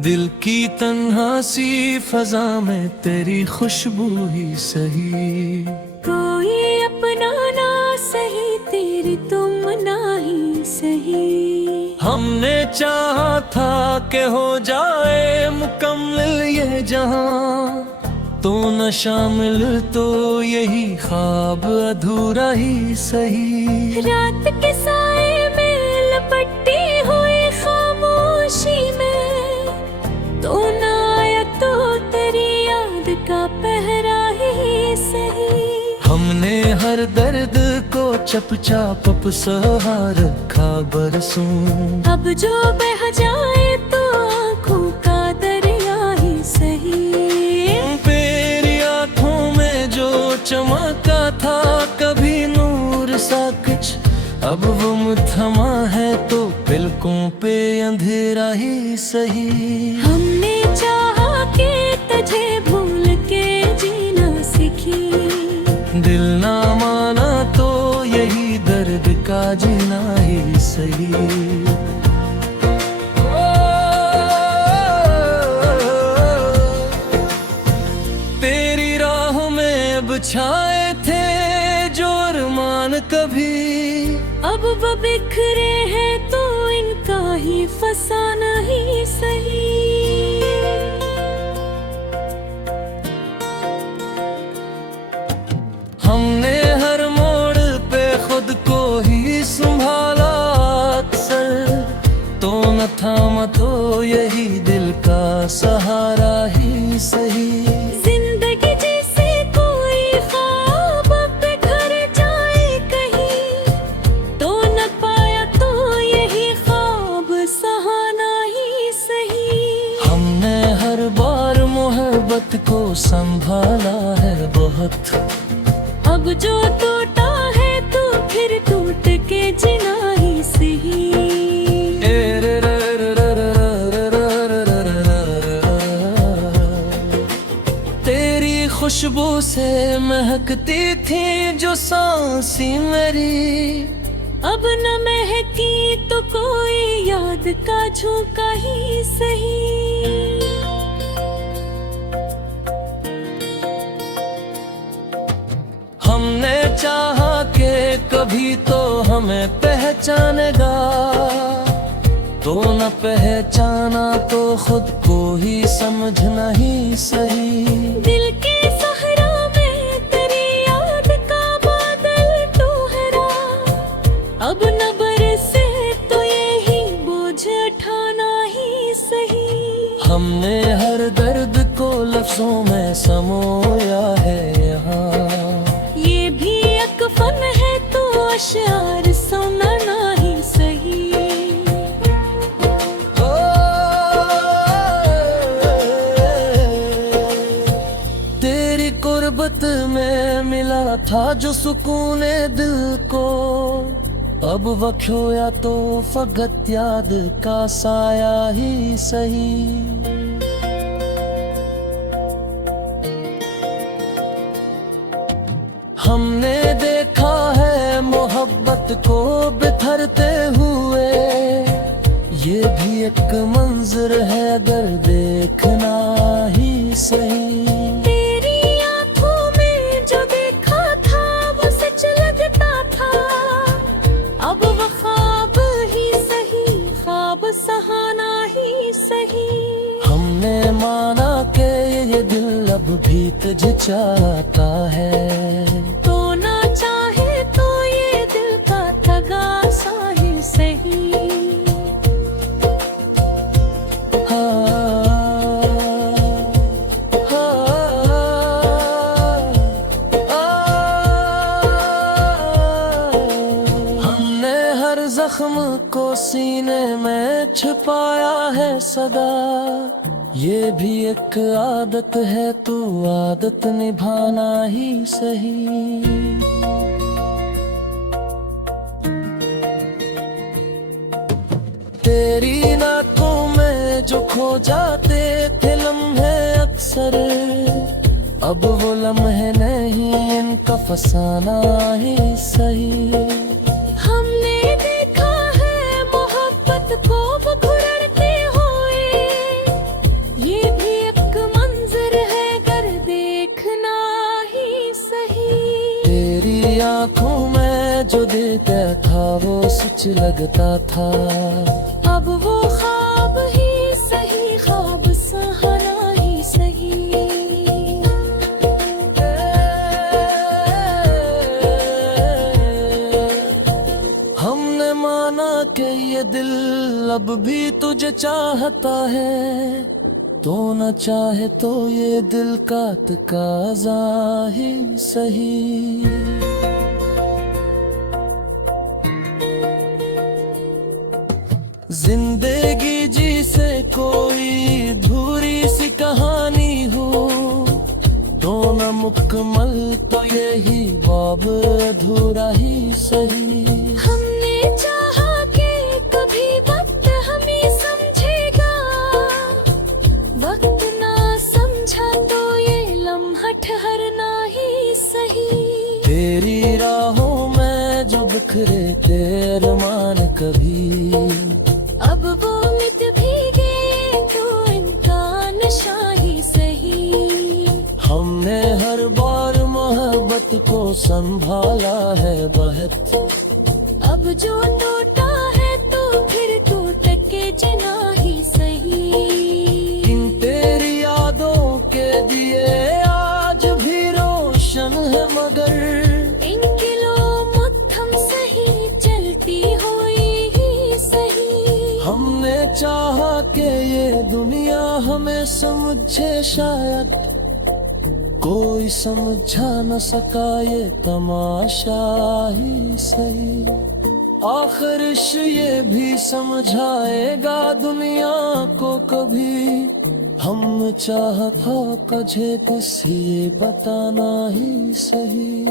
दिल की तन्हा सी फजा में तेरी खुशबू ही सही। कोई अपना ना सही, तेरी तुम ना ही सही। हमने चाहा था कि हो जाए मुकम्मल ये जहां, तो न शामिल तो यही ख्वाब अधूरा ही सही। रात के साए में लपटी हुई खामोशी में, तो न आया तो तेरी याद का पहरा ही सही। हमने हर दर्द को चपचाप सहा रखा बरसों, अब जो बह जाए तो आँखों का दरिया ही सही। तेरी आँखों में जो चमका था कभी नूर सा कुछ, अब वो थमा है तो पलकों पे अंधेरा ही सही। हमने चाहा कि तुझे भूल के जीना सीखी, दिल ना माना तो यही दर्द का जीना ही सही। तेरी राह में बिछाए थे जो अरमान कभी, अब वो बिखरे हैं तो इनका ही फसाना ही सही। हमने हर मोड़ पे खुद को ही संभाला अक्सर, तो न थामा तो यही दिल का सहारा ही सही। जिंदगी जैसे कोई ख्वाब बिखर जाए कहीं, तो न पाया तो यही ख्वाब सहाना ही सही। हमने हर बार मोहब्बत को संभाला है बहुत, अब जो टूटा है तो फिर टूट के जीना ही सही। तेरी खुशबू से महकती थी जो सांसी मेरी, अब न महकी तो कोई याद का झोंका ही सही। हमने चाहा कि कभी तो हमें पहचानेगा, तो न पहचाना तो खुद को ही समझना ही सही। दिल के सहरा में तेरी याद का बादल टोहरा, अब न बरसे तो यही बोझ उठाना ही सही। हमने हर दर्द को लफ्जों में समोया है यहाँ, ये भी एक फन है तो अशआर सुनाना ही सही। तेरी कुर्बत में मिला था जो सुकून दिल को, अब वो खोया तो फकत याद का साया ही सही। हमने देखा है मोहब्बत को बिखरते हुए, ये भी एक मंजर है अगर देखना ही सही। तेरी आँखों में जो देखा था वो सच लगता था, अब वो ख्वाब ही सही, ख्वाब सहाना ही सही। हमने माना कि ये दिल अब भी तुझे चाहता है, तो ना चाहे तो ये दिल का ठगा सा ही सही। हमने हर जख्म को सीने में छुपाया है सदा, ये भी एक आदत है तू आदत निभाना ही सही। तेरी नाकों में जो खो जाते थे लम्हे अक्सर, अब वो लम्हे नहीं इनका फसाना ही सही। हमने देखा है मोहब्बत को वो घुरड़ते हुए, जो देता था वो सच लगता था। अब वो ख्वाब ही सही, ख्वाब सहारा ही सही। हमने माना कि ये दिल अब भी तुझे चाहता है, तो न चाहे तो ये दिल का तकाज़ा ही सही। जिंदगी जी से कोई धूरी सी कहानी हो, तो न मुकम्मल तो यही बाब अधूरा ही सही। हमने चाहा कि कभी वक्त हमें समझेगा, वक्त ना समझा तो ये लम्हा ठहरना ही सही। तेरी राहों में जो बिखरे तेरे अरमान कभी, अब वो मिट भी गए तो इनका नशा ही सही। हमने हर बार मोहब्बत को संभाला है बहुत, अब जो टूटा है तो फिर टूट के जना ही सही। इन तेरी यादों के दिए आज भी रोशन है, मगर इनके लो मुट्ठम सही चलती हुई ही सही। हमने चाहा कि ये दुनिया हमें समझे, शायद कोई समझा न सका ये तमाशा ही सही। आखिर ये भी समझाएगा दुनिया को कभी, हम चाह था कझे बस ये बताना ही सही।